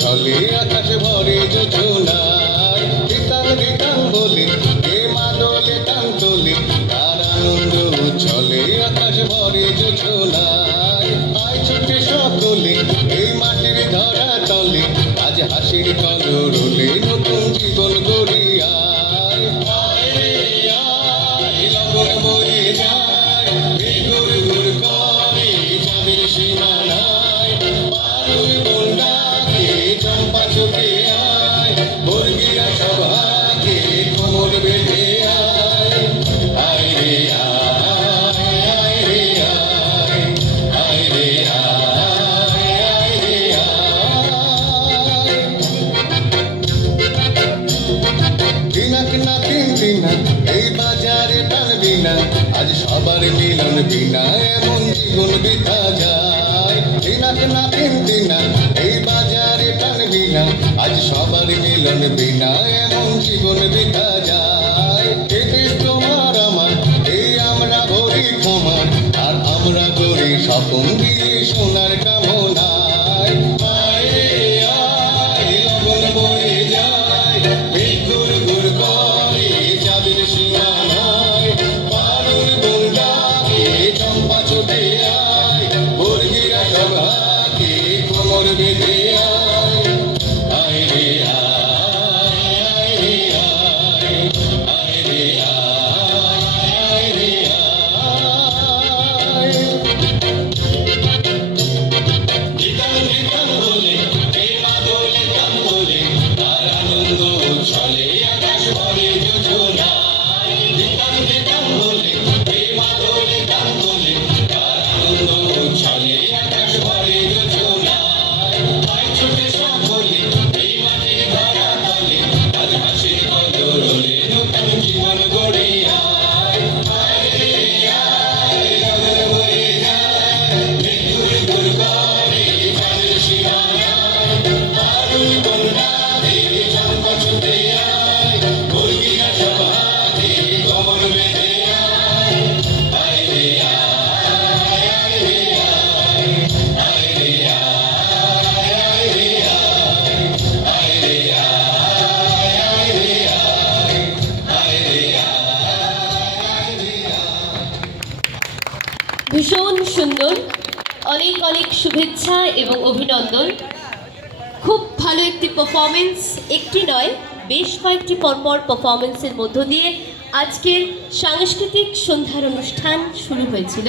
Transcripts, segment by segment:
ছলে আকাশ ভরে যোজনায় রিতাং রিতাং বলে কে মাদলে টান তোলে তার আনন্দ ছলে আকাশ ভরে যোজনায় আয় ছুটে সকলে এই মাটির ধরা তলে আজ হাসির কলরলে নতুন জীবন গড়িয়ায় লগন বয়ে যায় ঘুর ঘুর করে চাঁদের সীমানায় পারুল বন্যাকে চম্পা ছুটে আয় বর্গিরা সভাকে কোমর বেঁধে আয় আয় রে আয় রে আয় রে আয় রে দিনাক না তিন দিনা এই বাজারে টানবি না আজ সবার মিলন বিনা এমন জীবন বৃথা যায় দিনাক না তিন দিনা এই বাজারে টানবি না আজ সবার মিলন বিনা এমন জীবন বৃথা যায় এই দেশ তোমার আমার এই আমরা ভরি ক্ষমার আর আমরা করি স্বপন দিয়ে সোনার কামনায় আয় রে আয় লগন বয়ে যায় ঘুর ঘুর করে চাঁদের সীমানায় পারুল বন্যাকে চম্পা ছুটে আয় বর্গিরা সভাকে কোমর বেঁধে আয় আয় রে আয় রে আয় রে আয় রে আয় রিতাং রিতাং বলে কে মাদলে টান তোলে তার আনন্দ ছলে আকাশ ভরে যোজনায় রিতাং রিতাং বলে কে মাদলে টান তোলে তার আনন্দ ছলে আকাশ ভরে যোজনায় আয় ছুটে সকলে এই মাটির ধরা তলে আজ হাসির কলরলে নতুন জীবন গড়ে আয় আয় রে আয় লগন বয়ে যায় ঘুর ঘুর করে চাঁদের সীমানায় পারুল বন্যাকে চম্পা ছুটে আয় বর্গিরা সভাকে কোমর বেঁধে আয় আয় রে আয় রে আয় রে আয় রে আয় রে আয় রে আয় রে ভীষণ সুন্দর, অনেক অনেক শুভেচ্ছা এবং অভিনন্দন। খুব ভালো একটি পারফরমেন্স, একটি নয় বেশ কয়েকটি পরপর পারফরমেন্সের মধ্য দিয়ে আজকের সাংস্কৃতিক সন্ধ্যার অনুষ্ঠান শুরু হয়েছিল।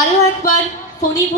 আরও একবার ফণীভূষণ